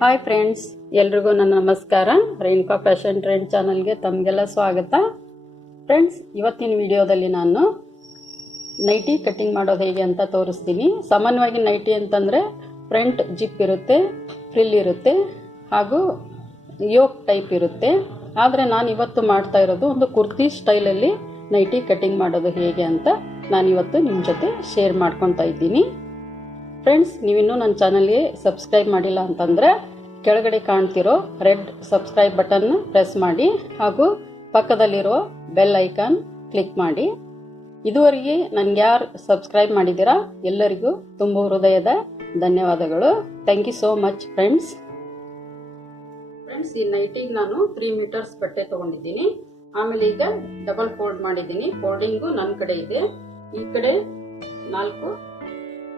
Hi friends, ಎಲ್ರಿಗೂ ನನ್ನ ನಮಸ್ಕಾರ. ರೇಣುಕಾ ಫ್ಯಾಷನ್ ಟ್ರೆಂಡ್ ಚಾನಲ್ಗೆ ತಮಗೆಲ್ಲ ಸ್ವಾಗತ. ಫ್ರೆಂಡ್ಸ್, ಇವತ್ತಿನ ವಿಡಿಯೋದಲ್ಲಿ ನಾನು ನೈಟಿ ಕಟ್ಟಿಂಗ್ ಮಾಡೋದು ಹೇಗೆ ಅಂತ ತೋರಿಸ್ತೀನಿ. ಸಾಮಾನ್ಯವಾಗಿ ನೈಟಿ ಅಂತಂದರೆ ಫ್ರಂಟ್ ಜಿಪ್ ಇರುತ್ತೆ, ಫ್ರಿಲ್ ಇರುತ್ತೆ ಹಾಗೂ ಯೋಕ್ ಟೈಪ್ ಇರುತ್ತೆ. ಆದರೆ ನಾನು ಇವತ್ತು ಮಾಡ್ತಾ ಇರೋದು ಒಂದು ಕುರ್ತಿ ಸ್ಟೈಲಲ್ಲಿ ನೈಟಿ ಕಟ್ಟಿಂಗ್ ಮಾಡೋದು ಹೇಗೆ ಅಂತ ನಾನಿವತ್ತು ನಿಮ್ಮ ಜೊತೆ ಶೇರ್ ಮಾಡ್ಕೊತಾ ಇದ್ದೀನಿ. ಫ್ರೆಂಡ್ಸ್, ನೀವಿನ್ನೂ ನನ್ನ ಚಾನಲ್ಗೆ ಸಬ್ಸ್ಕ್ರೈಬ್ ಮಾಡಿಲ್ಲ ಅಂತಂದರೆ ಕೆಳಗಡೆ ಕಾಣ್ತಿರೋ ರೆಡ್ ಸಬ್ಸ್ಕ್ರೈಬ್ ಬಟನ್ ಪ್ರೆಸ್ ಮಾಡಿ ಹಾಗೂ ಪಕ್ಕದಲ್ಲಿರೋ ಬೆಲ್ ಐಕಾನ್ ಕ್ಲಿಕ್ ಮಾಡಿ. ಇದುವರೆಗೆ ನನಗೆ ಯಾರು ಸಬ್ಸ್ಕ್ರೈಬ್ ಮಾಡಿದ್ದೀರಾ ಎಲ್ಲರಿಗೂ ತುಂಬ ಹೃದಯದ ಧನ್ಯವಾದಗಳು. Thank you so much friends. ಈ ನೈಟಿಗೆ ನಾನು 3 ಮೀಟರ್ಸ್ ಬಟ್ಟೆ ತೊಗೊಂಡಿದ್ದೀನಿ. ಆಮೇಲೆ ಈಗ ಡಬಲ್ ಫೋಲ್ಡ್ ಮಾಡಿದ್ದೀನಿ. ಫೋಲ್ಡಿಂಗು ನನ್ನ ಕಡೆ ಇದೆ, ಈ ಕಡೆ 4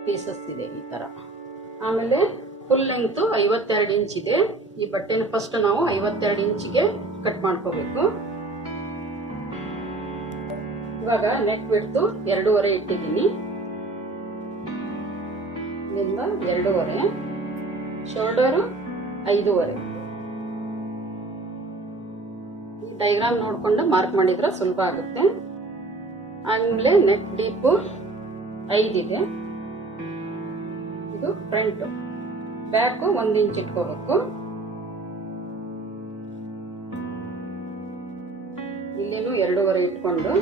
ಪೀಸಸ್ ಇದೆ ಈ ಥರ. ಆಮೇಲೆ ಫುಲ್ ಲೆಂಗ್ತು 52 ಇಂಚ್ ಇದೆ. ಈ ಬಟ್ಟೆನ ಫಸ್ಟ್ ನಾವು 52 ಇಂಚಿಗೆ ಕಟ್ ಮಾಡ್ಕೋಬೇಕು. ಇವಾಗ ನೆಕ್ ಬಿಡ್ತು 2.5 ಇಟ್ಟಿದ್ದೀನಿ. ಇಲ್ಲಿಂದ 2.5, ಶೋಲ್ಡರು 5.5. ಈ ಡೈಗ್ರಾಮ್ ನೋಡ್ಕೊಂಡು ಮಾರ್ಕ್ ಮಾಡಿದ್ರೆ ಸುಲಭ ಆಗುತ್ತೆ. ಆಮೇಲೆ ನೆಕ್ ಡೀಪು 5 ಇದೆ. ಇದು ಫ್ರಂಟ್. ಬ್ಯಾಕ್ 1 ಇಂಚ್ ಇಟ್ಕೋಬೇಕು. ಇಲ್ಲೇನು 2.5 ಇಟ್ಕೊಂಡು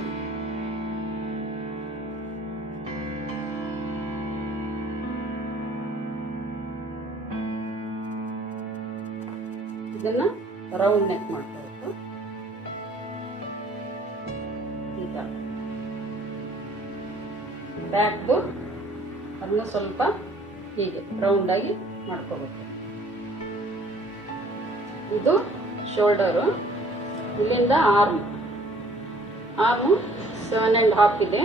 ಇದನ್ನ ರೌಂಡ್ ನೆಕ್ ಮಾಡ್ಕೋಬೇಕು. ಈಗ ಬ್ಯಾಕ್ ಅದನ್ನ ಸ್ವಲ್ಪ ಹೀಗೆ ರೌಂಡ್ ಆಗಿ ಮಾಡ್ಕೋಬೇಕು. ಇದು ಶೋಲ್ಡರು. ಇಲ್ಲಿಂದ ಆರ್ಮ್ 7.5 ಇದೆ.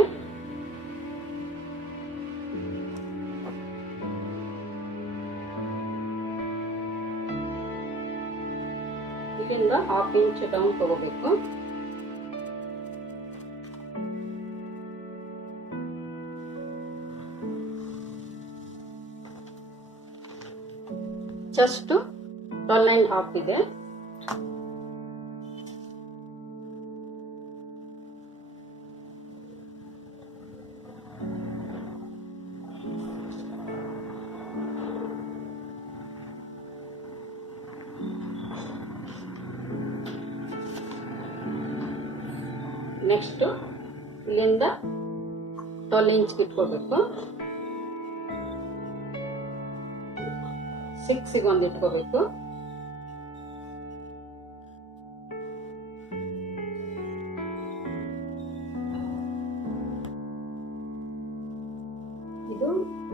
ಇಲ್ಲಿಂದ 1/2 ಇಂಚ್ ಡೌನ್ ತಗೋಬೇಕು. ಚೆಸ್ಟ್ 12.5 ಇದೆ. ನೆಕ್ಸ್ಟ್ ಇಲ್ಲಿಂದ 12 ಇಂಚ್ ಇಟ್ಕೋಬೇಕು. 6 ಒಂದು ಇಟ್ಕೋಬೇಕು. ಇದು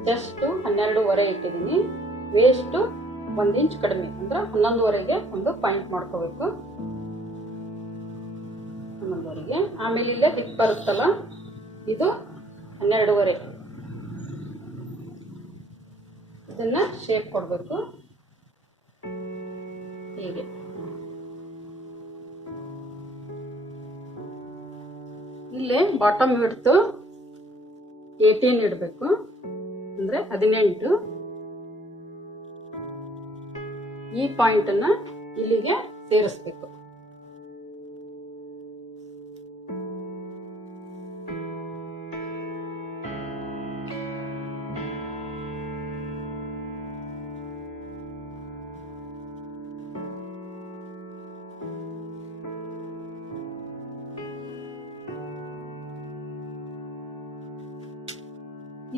ಜಸ್ಟ್ 12.5 ಇಟ್ಟಿದ್ದೀನಿ. ವೇಸ್ಟ್ 1 ಇಂಚ್ ಕಡಿಮೆ ಅಂದ್ರೆ 11.5ಗೆ ಒಂದು ಪಾಯಿಂಟ್ ಮಾಡ್ಕೋಬೇಕು. 11.5ಗೆ. ಆಮೇಲೆ ಇಲ್ಲೇ ಹಿಪ್ ಬರುತ್ತಲ್ಲ, ಇದು 12.5. ಇದನ್ನ ಶೇಪ್ ಕೊಡಬೇಕು ಹೀಗೆ. ಇಲ್ಲೇ ಬಾಟಮ್ ಹಿಡ್ತು 18 ಇಡಬೇಕು, ಅಂದ್ರೆ 18. ಈ ಪಾಯಿಂಟ್ ಅನ್ನ ಇಲ್ಲಿಗೆ ಸೇರಿಸ್ಬೇಕು.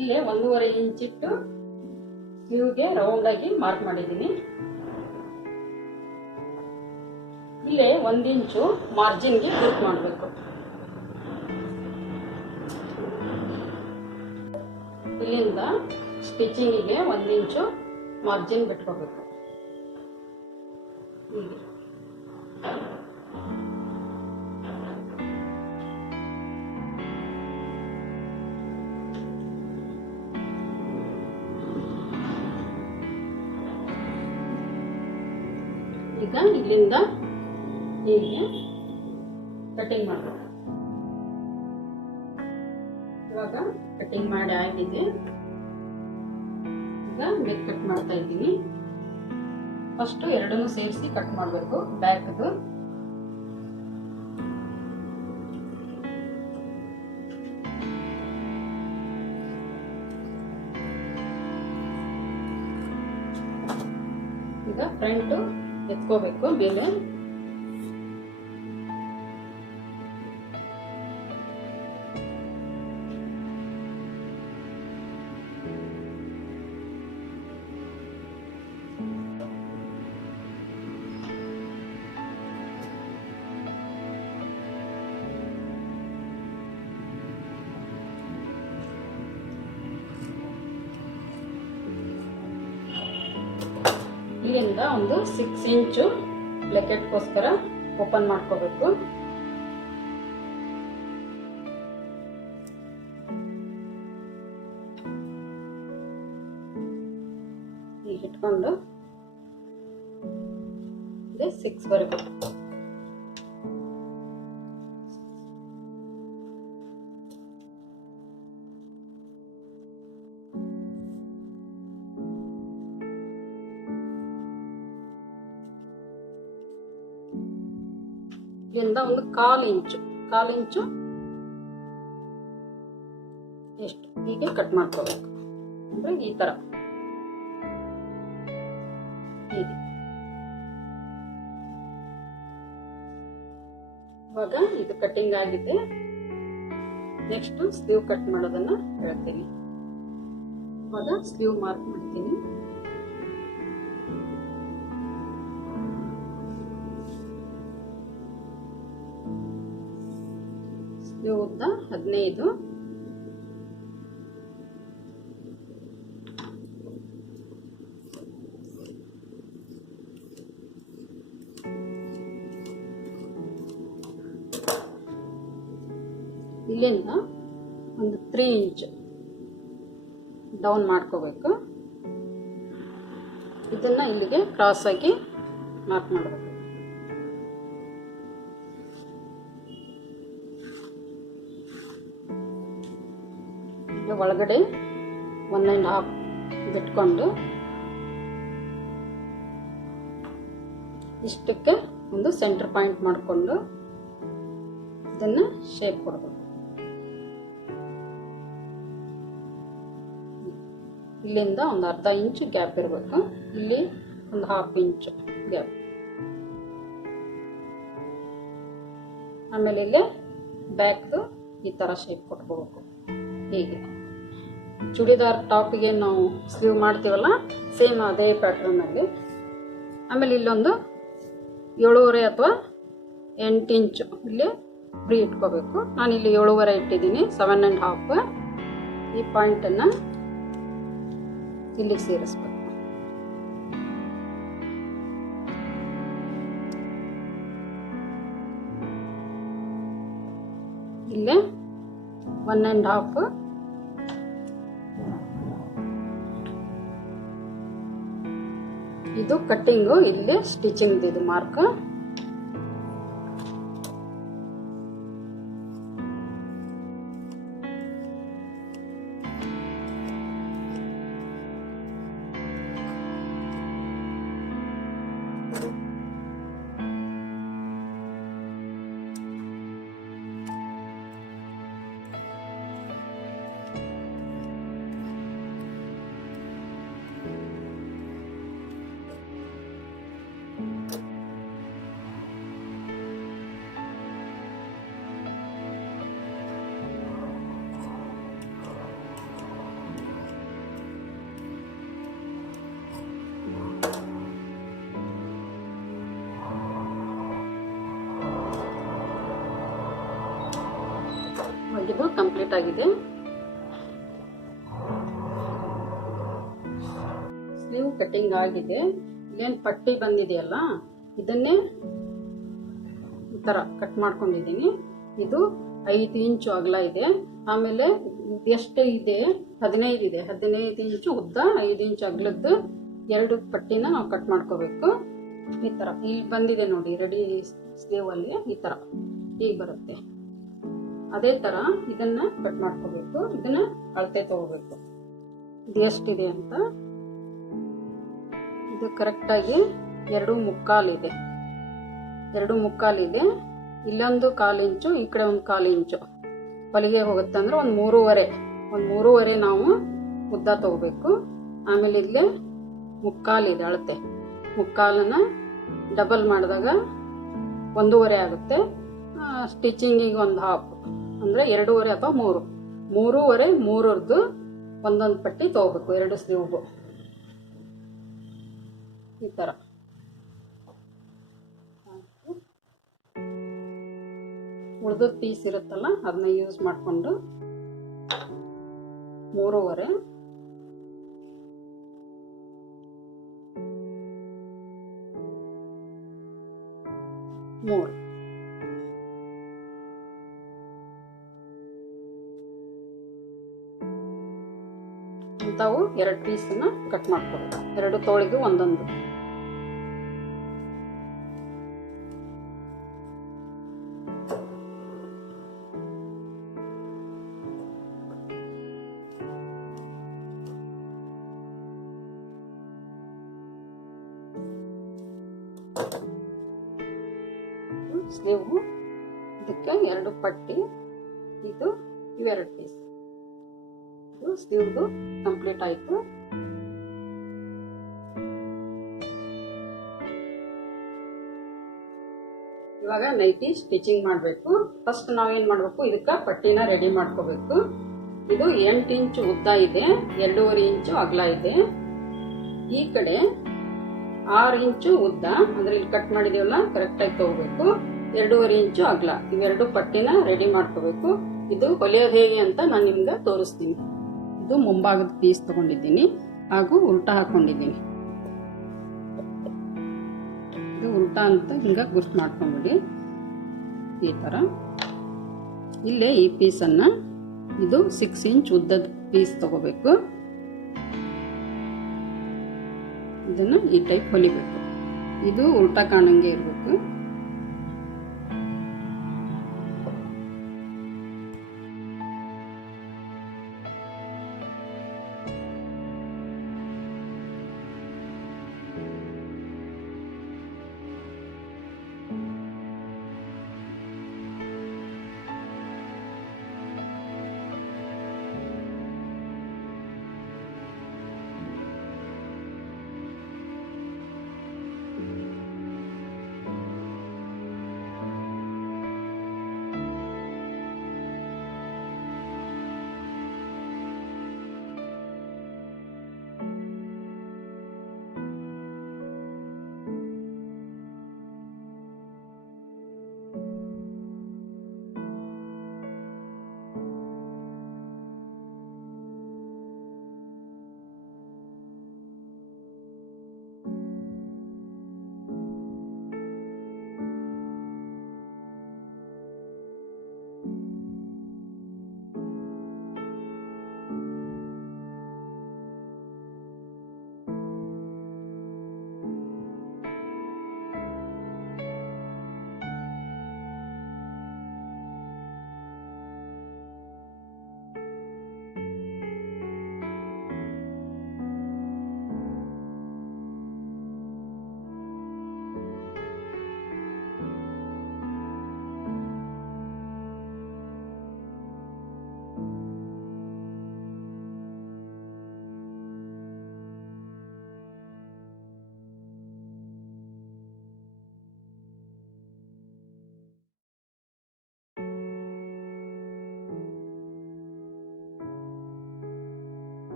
ಇಲ್ಲೇ 1.5 ಇಂಚ್ ಇಟ್ಟು ಸ್ಲೀವ್ಗೆ ರೌಂಡ್ ಆಗಿ ಮಾರ್ಕ್ ಮಾಡಿದ್ದೀನಿ. ಇಲ್ಲೇ 1 ಇಂಚು ಮಾರ್ಜಿನ್ಗೆ ಕ್ಲಿಕ್ ಮಾಡಬೇಕು. ಇಲ್ಲಿಂದ ಸ್ಟಿಚಿಂಗಿಗೆ 1 ಇಂಚು ಮಾರ್ಜಿನ್ ಬಿಟ್ಕೋಬೇಕು ಹೀಗೆ. ಈಗ ಇಲ್ಲಿಂದ ಹೀಗೆ ಕಟಿಂಗ್ ಮಾಡಬೇಕು. ಇವಾಗ ಕಟಿಂಗ್ ಮಾಡಿ ಆಗಿದೆ. ಈಗ ನೆಕ್ ಕಟ್ ಮಾಡ್ತಾ ಇದ್ದೀನಿ. ಫಸ್ಟ್ ಎರಡನ್ನೂ ಸೇರಿಸಿ ಕಟ್ ಮಾಡಬೇಕು. ಬ್ಯಾಕ್ದು ಈಗ ಫ್ರಂಟ್ ಎತ್ಕೋಬೇಕು ಮೇಲೆ. ಇಲ್ಲಿಂದ ಒಂದು 6 ಇಂಚು ಬ್ಲೆಕೆಟ್ಗೋಸ್ಕರ ಓಪನ್ ಮಾಡ್ಕೋಬೇಕು. ಈಗ ಇಟ್ಕೊಂಡು 6 ವರೆಗೂ ಇಲ್ಲಿಂದ ಒಂದು 1/4 ಇಂಚು ಎಷ್ಟು ಹೀಗೆ ಕಟ್ ಮಾಡ್ಕೋಬೇಕು. ಅಂದ್ರೆ ಈ ತರ ಹೀಗೆ. ಇವಾಗ ಇದು ಕಟಿಂಗ್ ಆಗಿದೆ. ನೆಕ್ಸ್ಟ್ ಸ್ಲೀವ್ ಕಟ್ ಮಾಡೋದನ್ನ ಹೇಳ್ತೀನಿ. ಇವಾಗ ಸ್ಲೀವ್ ಮಾರ್ಕ್ ಮಾಡ್ತೀನಿ. ಸ್ಲೀವ್ ಉದ್ದ 15. ಇಲ್ಲಿಂದ ಒಂದು 3 ಇಂಚ್ ಡೌನ್ ಮಾಡ್ಕೋಬೇಕು. ಇದನ್ನ ಇಲ್ಲಿಗೆ ಕ್ರಾಸ್ ಆಗಿ ಮಾರ್ಕ್ ಮಾಡಬೇಕು. ಒಳಗಡೆ 1.5 ಬಿಟ್ಕೊಂಡು ಇಷ್ಟಕ್ಕೆ ಒಂದು ಸೆಂಟರ್ ಪಾಯಿಂಟ್ ಮಾಡಿಕೊಂಡು ಇದನ್ನ ಶೇಪ್ ಕೊಡಬೇಕು. ಇಲ್ಲಿಂದ ಒಂದು 1/2 ಇಂಚು ಗ್ಯಾಪ್ ಇರಬೇಕು. ಇಲ್ಲಿ ಒಂದು 1/2 ಇಂಚು ಗ್ಯಾಪ್. ಆಮೇಲೆ ಇಲ್ಲಿ ಬ್ಯಾಕ್ದು ಈ ತರ ಶೇಪ್ ಕೊಟ್ಕೋಬೇಕು. ಹೀಗೆ ಚೂಡಿದಾರ್ ಟಾಪಿಗೆ ನಾವು ಸ್ಲೀವ್ ಮಾಡ್ತೀವಲ್ಲ, ಸೇಮ್ ಅದೇ ಪ್ಯಾಟ್ರನ್ ಅಲ್ಲಿ. ಆಮೇಲೆ ಇಲ್ಲೊಂದು 7.5 ಅಥವಾ 8 ಇಂಚು ಇಲ್ಲಿ ಫ್ರೀ ಇಟ್ಕೋಬೇಕು. ನಾನು ಇಲ್ಲಿ 7.5 ಇಟ್ಟಿದ್ದೀನಿ. 7.5 ಈ ಪಾಯಿಂಟನ್ನು ಇಲ್ಲಿಗೆ ಸೇರಿಸ್ಬೇಕು. ಇಲ್ಲೇ 1.5 ಇದು ಕಟ್ಟಿಂಗು, ಇಲ್ಲಿ ಸ್ಟಿಚಿಂಗ್ ಇದು ಮಾರ್ಕ್. ಇದು ಕಂಪ್ಲೀಟ್ ಆಗಿದೆ. ಸ್ಲೀವ್ ಕಟಿಂಗ್ ಆಗಿದೆ. ಇಲ್ಲೇನು ಪಟ್ಟಿ ಬಂದಿದೆಯಲ್ಲ, ಇದನ್ನೇ ಈ ತರ ಕಟ್ ಮಾಡ್ಕೊಂಡಿದ್ದೀನಿ. ಇದು 5 ಇಂಚು ಅಗಲ ಇದೆ. ಆಮೇಲೆ ಎಷ್ಟು ಇದೆ, 15 ಇದೆ. 15 ಇಂಚು ಉದ್ದ, 5 ಇಂಚು ಅಗಲದ್ದು 2 ಪಟ್ಟಿನ ನಾವು ಕಟ್ ಮಾಡ್ಕೋಬೇಕು. ಈ ತರ ಇಲ್ಲಿ ಬಂದಿದೆ ನೋಡಿ, ರೆಡಿ ಸ್ಲೀವ್ ಅಲ್ಲಿ ಈ ತರ ಹೀಗೆ ಬರುತ್ತೆ. ಅದೇ ತರ ಇದನ್ನ ಕಟ್ ಮಾಡ್ಕೋಬೇಕು. ಇದನ್ನ ಅಳತೆ ತಗೋಬೇಕು, ಇದು ಎಷ್ಟಿದೆ ಅಂತ. ಇದು ಕರೆಕ್ಟ್ ಆಗಿ 2.25 ಇದೆ, 2.25 ಇದೆ. ಇಲ್ಲೊಂದು 1/4 ಇಂಚು, ಈ ಕಡೆ ಒಂದು 1/4 ಇಂಚು ಹೊಲಿಗೆ ಹೋಗುತ್ತೆ. ಅಂದ್ರೆ ಒಂದು 3.5 ನಾವು ಉದ್ದ ತಗೋಬೇಕು. ಆಮೇಲೆ ಇಲ್ಲೇ 3/4 ಇದೆ ಅಳತೆ. 3/4ನ ಡಬಲ್ ಮಾಡಿದಾಗ 1.5 ಆಗುತ್ತೆ. ಸ್ಟಿಚಿಂಗಿಗೆ ಒಂದು ಹಾಫ್ ಅಂದರೆ 2.5 ಅಥವಾ 3.5 ಒಂದೊಂದು ಪಟ್ಟಿ ತಗೋಬೇಕು, 2 ಸ್ಲೀವ್ಗೂ ಈ ಥರ. ಉಳಿದ ಪೀಸ್ ಇರುತ್ತಲ್ಲ ಅದನ್ನ ಯೂಸ್ ಮಾಡಿಕೊಂಡು 3.5 3 ಇಂಥವು 2 ಪೀಸನ್ನ ಕಟ್ ಮಾಡ್ಕೋಬೇಕು, 2 ತೋಳಿಗೂ ಒಂದೊಂದು. ಸ್ಲೀವ್ ಇದಕ್ಕೆ 2 ಪಟ್ಟಿ, ಇದು ಇವೆರಡು ಪೀಸ್. ಇದು ಸ್ಲೀವ್ದು ಕಂಪ್ಲೀಟ್ ಆಯಿತು. ಇವಾಗ ನೈಟಿ ಸ್ಟಿಚಿಂಗ್ ಮಾಡಬೇಕು. ಫಸ್ಟ್ ನಾವೇನು ಮಾಡಬೇಕು, ಇದಕ್ಕೆ ಪಟ್ಟಿನ ರೆಡಿ ಮಾಡ್ಕೋಬೇಕು. ಇದು 8 ಇಂಚು ಉದ್ದ ಇದೆ, 2.5 ಇಂಚು ಅಗಲ ಇದೆ. ಈ ಕಡೆ 6 ಇಂಚು ಉದ್ದ, ಅಂದ್ರೆ ಇಲ್ಲಿ ಕಟ್ ಮಾಡಿದೀವಲ್ಲ ಕರೆಕ್ಟಾಗಿ ತಗೋಬೇಕು. 2.5 ಇಂಚು ಅಗಲ, ಇವೆರಡು ಪಟ್ಟಿನ ರೆಡಿ ಮಾಡ್ಕೋಬೇಕು. ಇದು ಹೊಲಿಯೋದು ಹೇಗೆ ಅಂತ ನಾನು ನಿಮ್ಗೆ ತೋರಿಸ್ತೀನಿ. ಇದು ಮುಂಭಾಗದ ಪೀಸ್ ತಗೊಂಡಿದ್ದೀನಿ ಹಾಗೂ ಉಲ್ಟಾ ಹಾಕೊಂಡಿದ್ದೀನಿ. ಇದು ಉಲ್ಟಾ ಅಂತ ಹಿಂಗ ಗುರ್ತು ಮಾಡ್ಕೊಂಡ್ಬಿಡಿ ಈ ತರ. ಇಲ್ಲೇ ಈ ಪೀಸನ್ನ, ಇದು 6 ಇಂಚ್ ಉದ್ದದ ಪೀಸ್ ತಗೋಬೇಕು. ಇದನ್ನ ಈ ಟೈಪ್ ಹೊಲಿಬೇಕು. ಇದು ಉಲ್ಟಾ ಕಾಣಂಗೆ ಇರಬೇಕು.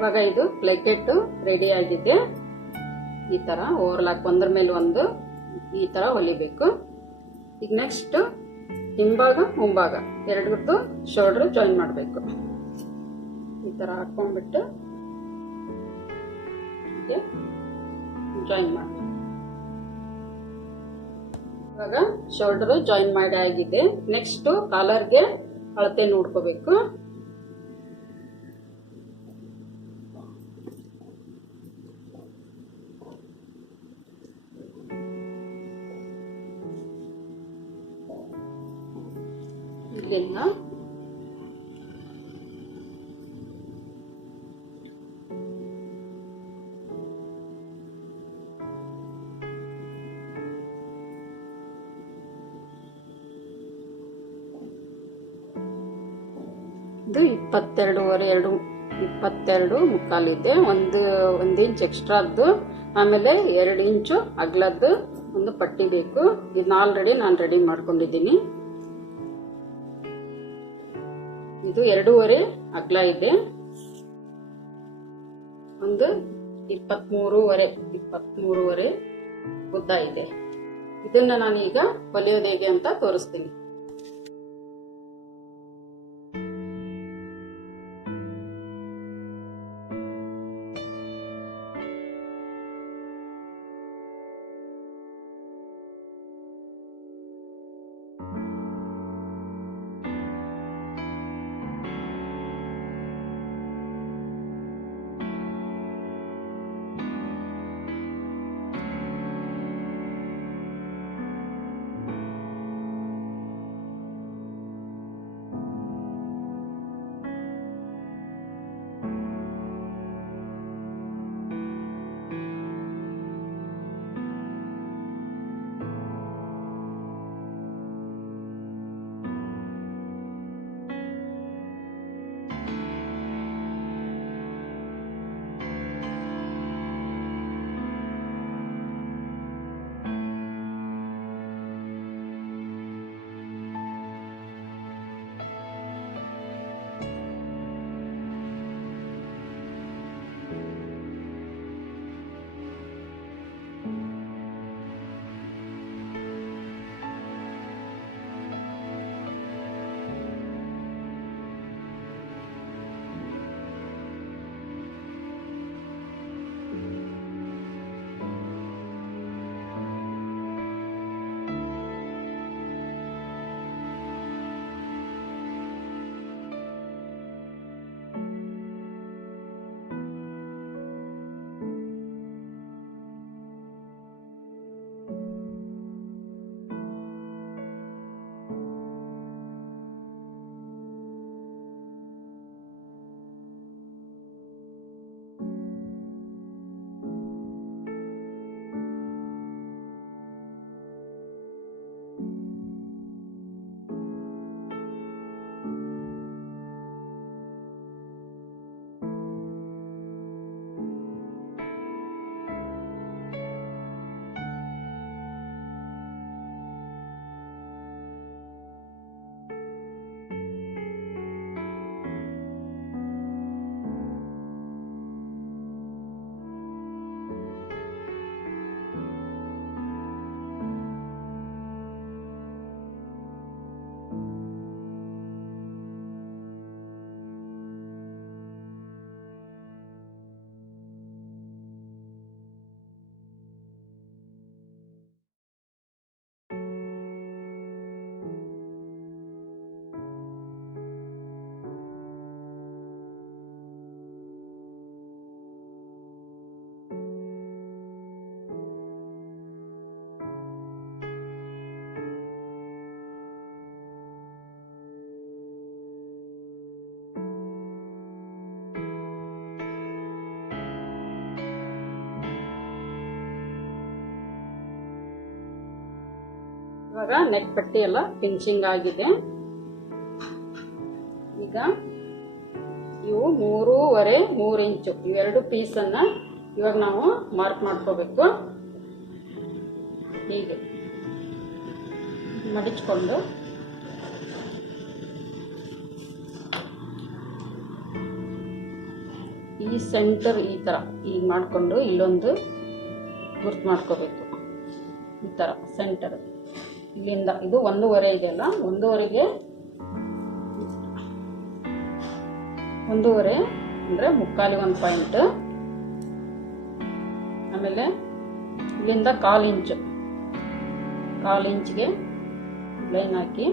ಇವಾಗ ಇದು ಬ್ಲಾಕೆಟ್ ರೆಡಿ ಆಗಿದೆ. ಈ ತರ ಓವರ್ಲಾಕ್ ಒಂದ್ರ ಮೇಲೆ ಒಂದು ಈ ತರ ಹೊಲಿಬೇಕು. ಈಗ ನೆಕ್ಸ್ಟ್ ಹಿಂಭಾಗ ಮುಂಭಾಗ ಎರಡರದ್ದು ಶೋಲ್ಡರ್ ಜಾಯಿನ್ ಮಾಡಬೇಕು. ಈ ತರ ಹಾಕೊಂಡ್ಬಿಟ್ಟು ಹೀಗೆ ಜಾಯಿನ್ ಮಾಡಿ. ಇವಾಗ ಶೋಲ್ಡರ್ ಜಾಯಿನ್ ಮಾಡಿ ಆಗಿದೆ. ನೆಕ್ಸ್ಟ್ ಕಾಲರ್ಗೆ ಅಳತೆ ನೋಡ್ಕೋಬೇಕು. ಇಲ್ಲಿಂದ ಇದು 22 ಮುಕ್ಕಾಲಿದೆ. ಒಂದು ಇಂಚ್ ಎಕ್ಸ್ಟ್ರಾದ್ದು, ಆಮೇಲೆ 2 ಇಂಚು ಅಗಲದ್ದು ಒಂದು ಪಟ್ಟಿ ಬೇಕು. ಇದನ್ನ ಆಲ್ರೆಡಿ ನಾನು ರೆಡಿ ಮಾಡ್ಕೊಂಡಿದ್ದೀನಿ. ಇದು 2.5 ಅಗಲ ಇದೆ. ಒಂದು 23.5 ಉದ್ದ ಇದೆ. ಇದನ್ನ ನಾನು ಈಗ ಹೊಲಿಯೋದು ಹೇಗೆ ಅಂತ ತೋರಿಸ್ತೀನಿ. ಇವಾಗ ನೆಕ್ ಪಟ್ಟಿ ಎಲ್ಲ ಫಿನಿಶಿಂಗ್ ಆಗಿದೆ. ಈಗ ಇವು 3.5 ಇಂಚು ಇವೆರಡು ಪೀಸ್ ಅನ್ನ ಇವಾಗ ನಾವು ಮಾರ್ಕ್ ಮಾಡ್ಕೋಬೇಕು. ಹೀಗೆ ಮಡಿಚಿಕೊಂಡು ಈ ಸೆಂಟರ್ ಈ ಥರ ಈಗ ಮಾಡಿಕೊಂಡು ಇಲ್ಲೊಂದು ಗುರ್ತು ಮಾಡ್ಕೋಬೇಕು. ಈ ಥರ ಸೆಂಟರ್ ಇಲ್ಲಿಂದ ಇದು 1.5 ಇದೆಯಲ್ಲ, 1.5ಗೆ 1.5 ಅಂದರೆ ಮುಕ್ಕಾಲಿಗೆ 1 ಪಾಯಿಂಟ್, ಆಮೇಲೆ ಇಲ್ಲಿಂದ 1/4 ಇಂಚ್ಗೆ ಲೈನ್ ಹಾಕಿ,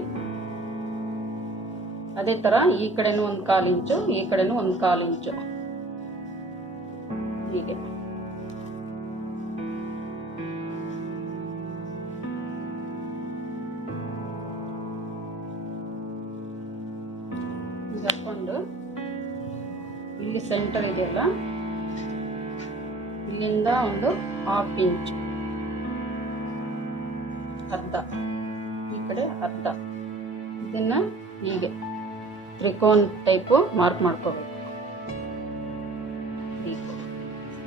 ಅದೇ ಥರ ಈ ಕಡೆನೂ 1/4 ಇಂಚು, ಈ ಕಡೆನೂ 1/4 ಇಂಚು ಹೀಗೆ. ಹಾಕೊಂಡು ಇಲ್ಲಿ ಸೆಂಟರ್ ಇದೆಯಲ್ಲ, ಇಲ್ಲಿಂದ ಒಂದು 1/2 ಇಂಚ್, ಅರ್ಧ, ಈ ಕಡೆ ಅರ್ಧ, ಇದನ್ನ ಹೀಗೆ ತ್ರಿಕೋನ ಟೈಪು ಮಾರ್ಕ್ ಮಾಡ್ಕೋಬೇಕು.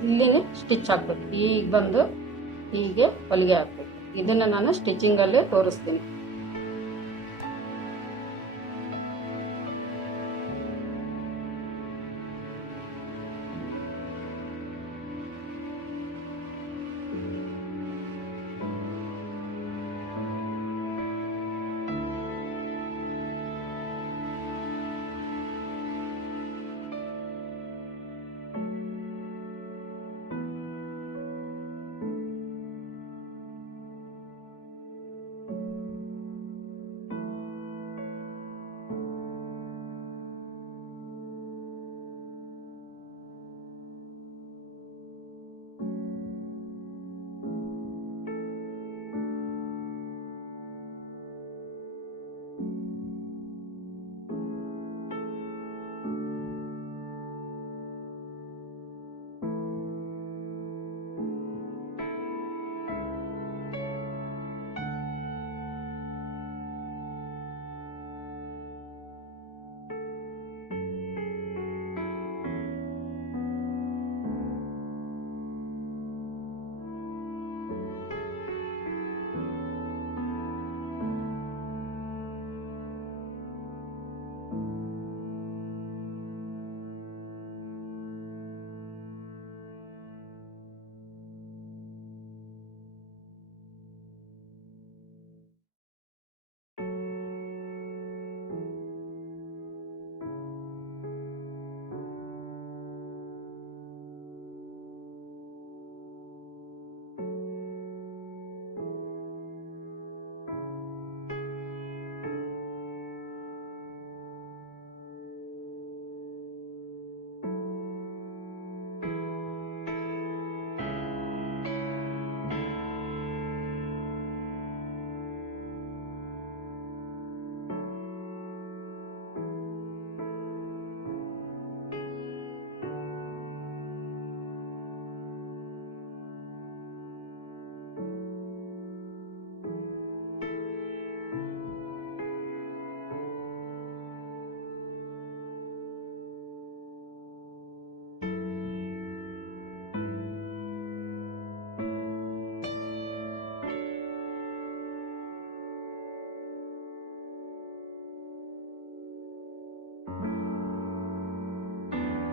ಇಲ್ಲಿಗೆ ಸ್ಟಿಚ್ ಹಾಕ್ಬೇಕು. ಈಗ ಬಂದು ಹೀಗೆ ಹೊಲಿಗೆ ಹಾಕ್ಬೇಕು. ಇದನ್ನ ನಾನು ಸ್ಟಿಚಿಂಗಲ್ಲೇ ತೋರಿಸ್ತೀನಿ.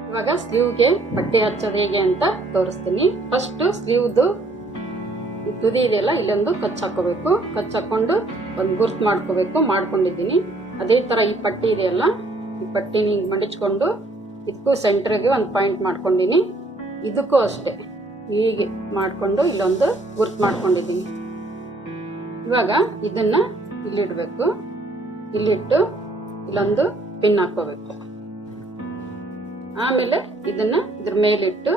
ಇವಾಗ ಸ್ಲೀವ್ಗೆ ಬಟ್ಟೆ ಹಚ್ಚೋದು ಹೇಗೆ ಅಂತ ತೋರಿಸ್ತೀನಿ. ಫಸ್ಟ್ ಸ್ಲೀವ್ದು ತುದಿ ಇದೆಯಲ್ಲ, ಇಲ್ಲೊಂದು ಕಚ್ ಹಾಕೋಬೇಕು. ಕಚ್ ಹಾಕೊಂಡು ಒಂದು ಗುರ್ತು ಮಾಡ್ಕೋಬೇಕು. ಮಾಡ್ಕೊಂಡಿದ್ದೀನಿ. ಅದೇ ತರ ಈ ಪಟ್ಟಿ ಇದೆಯಲ್ಲ, ಈ ಪಟ್ಟಿನ ಹಿಂಗೆ ಮಡಿಚ್ಕೊಂಡು ಇದಕ್ಕೂ ಸೆಂಟ್ರಿಗೆ ಒಂದು ಪಾಯಿಂಟ್ ಮಾಡ್ಕೊಂಡಿನಿ. ಇದಕ್ಕೂ ಅಷ್ಟೇ ಹೀಗೆ ಮಾಡ್ಕೊಂಡು ಇಲ್ಲೊಂದು ಗುರ್ತು ಮಾಡ್ಕೊಂಡಿದ್ದೀನಿ. ಇವಾಗ ಇದನ್ನ ಇಲ್ಲಿಡ್ಬೇಕು. ಇಲ್ಲಿಟ್ಟು ಇಲ್ಲೊಂದು ಪಿನ್ ಹಾಕೋಬೇಕು. ಆಮೇಲೆ ಇದನ್ನ ಇದ್ರ ಮೇಲಿಟ್ಟು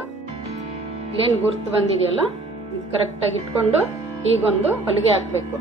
ಇಲ್ಲೇನು ಗುರ್ತು ಬಂದಿದೆಯಲ್ಲ, ಇದು ಕರೆಕ್ಟಾಗಿ ಇಟ್ಕೊಂಡು ಈಗೊಂದು ಹೊಲಿಗೆ ಹಾಕ್ಬೇಕು.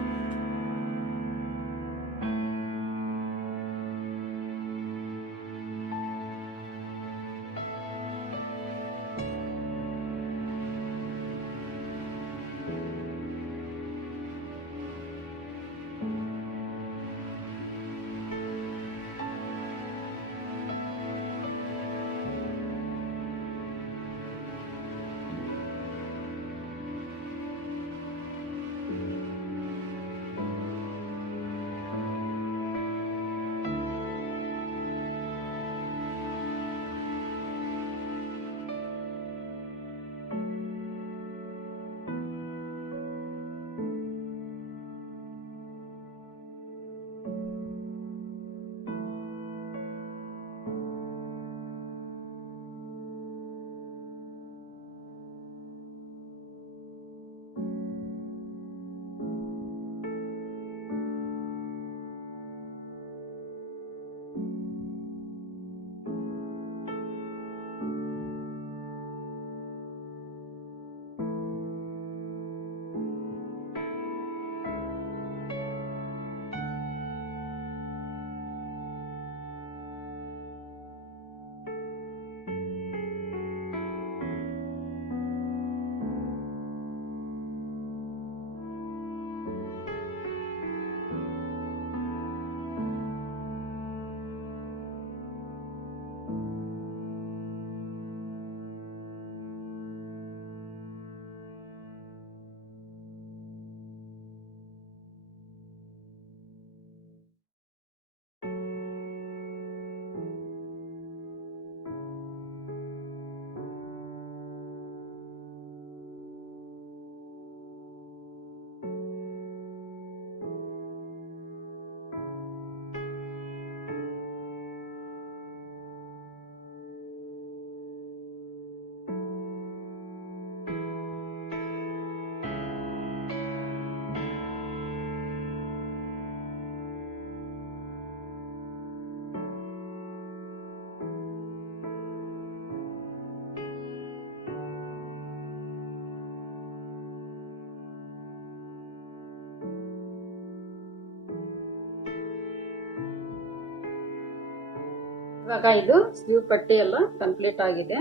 ಇವಾಗ ಇದು ಸ್ಲೀವ್ ಪಟ್ಟಿ ಎಲ್ಲ ಕಂಪ್ಲೀಟ್ ಆಗಿದೆ.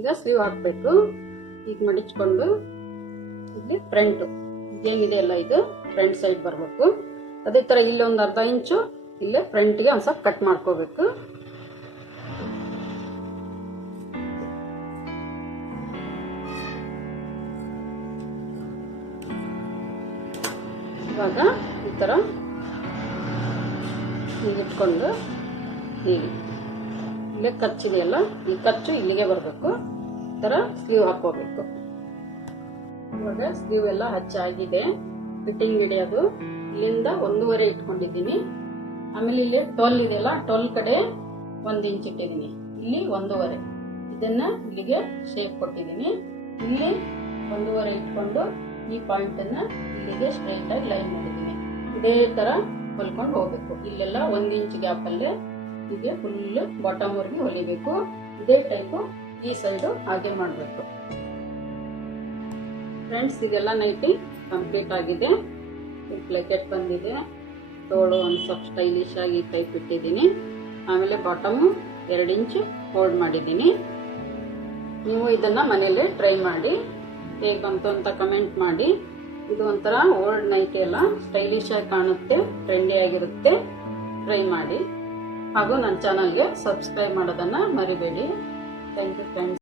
ಈಗ ಸ್ಲೀವ್ ಹಾಕಬೇಕು. ಈಗ ಮಡಿಚ್ಕೊಂಡು ಇಲ್ಲಿ ಫ್ರಂಟ್ ಏನಿದೆ ಅಲ್ಲ ಇದು ಫ್ರಂಟ್ ಸೈಡ್ ಬರಬೇಕು. ಅದೇ ತರ ಇಲ್ಲಿ ಒಂದು ಅರ್ಧ ಇಂಚು ಇಲ್ಲೇ ಫ್ರಂಟ್ಗೆ ಒಂದು ಸ್ವಲ್ಪ ಕಟ್ ಮಾಡ್ಕೋಬೇಕು. ಇವಾಗ ಈ ತರ ಇಟ್ಕೊಂಡು ಹೀಗೆ ಇಲ್ಲೇ ಕಚ್ಚಿದೆಯಲ್ಲ ಈ ಕಚ್ಚು ಇಲ್ಲಿಗೆ ಬರಬೇಕು. ಈ ತರ ಸ್ಲೀವ್ ಹಾಕೋಬೇಕು. ಇವಾಗ ಸ್ಲೀವ್ ಎಲ್ಲ ಹಚ್ಚಾಗಿದೆ. ಫಿಟ್ಟಿಂಗ್ ಹಿಡಿಯೋದು ಇಲ್ಲಿಂದ 1.5 ಇಟ್ಕೊಂಡಿದ್ದೀನಿ. ಆಮೇಲೆ ಇಲ್ಲಿ 12 ಇದೆಯಲ್ಲ 12 ಕಡೆ 1 ಇಂಚ್ ಇಟ್ಟಿದ್ದೀನಿ. ಇಲ್ಲಿ 1.5 ಇದನ್ನ ಇಲ್ಲಿಗೆ ಶೇಪ್ ಕೊಟ್ಟಿದ್ದೀನಿ. ಇಲ್ಲಿ 1.5 ಇಟ್ಕೊಂಡು ಈ ಪಾಯಿಂಟ್ ಅನ್ನ ಇಲ್ಲಿಗೆ ಸ್ಟ್ರೈಟ್ ಆಗಿ ಲೈನ್ ಮಾಡಿದ್ದೀನಿ. ಇದೇ ತರ ಹೊಲ್ಕೊಂಡು ಹೋಗ್ಬೇಕು. ಇಲ್ಲೆಲ್ಲ 1 ಇಂಚ್ ಗ್ಯಾಪ್ ಅಲ್ಲೇ ಹೀಗೆ ಫುಲ್ ಬಾಟಮ್ ವರ್ಗೆ ಹೊಲಿಬೇಕು. ಇದೇ ಟೈಪು ಈ ಸೈಡು ಹಾಗೆ ಮಾಡಬೇಕು. ಫ್ರೆಂಡ್ಸ್ ಇದೆಲ್ಲ ನೈಟಿ ಕಂಪ್ಲೀಟ್ ಆಗಿದೆ. ಪ್ಲೇಕೆಟ್ ಬಂದಿದೆ. ತೋಳು ಒಂದು ಸ್ವಲ್ಪ ಸ್ಟೈಲಿಶ್ ಆಗಿ ಟೈಪ್ ಇಟ್ಟಿದ್ದೀನಿ. ಆಮೇಲೆ ಬಾಟಮು 2 ಇಂಚ್ ಹೋಲ್ಡ್ ಮಾಡಿದ್ದೀನಿ. ನೀವು ಇದನ್ನ ಮನೇಲಿ ಟ್ರೈ ಮಾಡಿ ಹೇಗೆ ಬಂತು ಅಂತ ಕಮೆಂಟ್ ಮಾಡಿ. ಇದು ಒಂಥರ ಓಲ್ಡ್ ನೈಟಿ ಎಲ್ಲ ಸ್ಟೈಲಿಶ್ ಆಗಿ ಕಾಣುತ್ತೆ, ಟ್ರೆಂಡಿ ಆಗಿರುತ್ತೆ. ಟ್ರೈ ಮಾಡಿ. ಹಾಗೂ ನನ್ನ ಚಾನಲ್ಗೆ ಸಬ್ಸ್ಕ್ರೈಬ್ ಮಾಡೋದನ್ನ ಮರಿಬೇಡಿ. Thank you friends.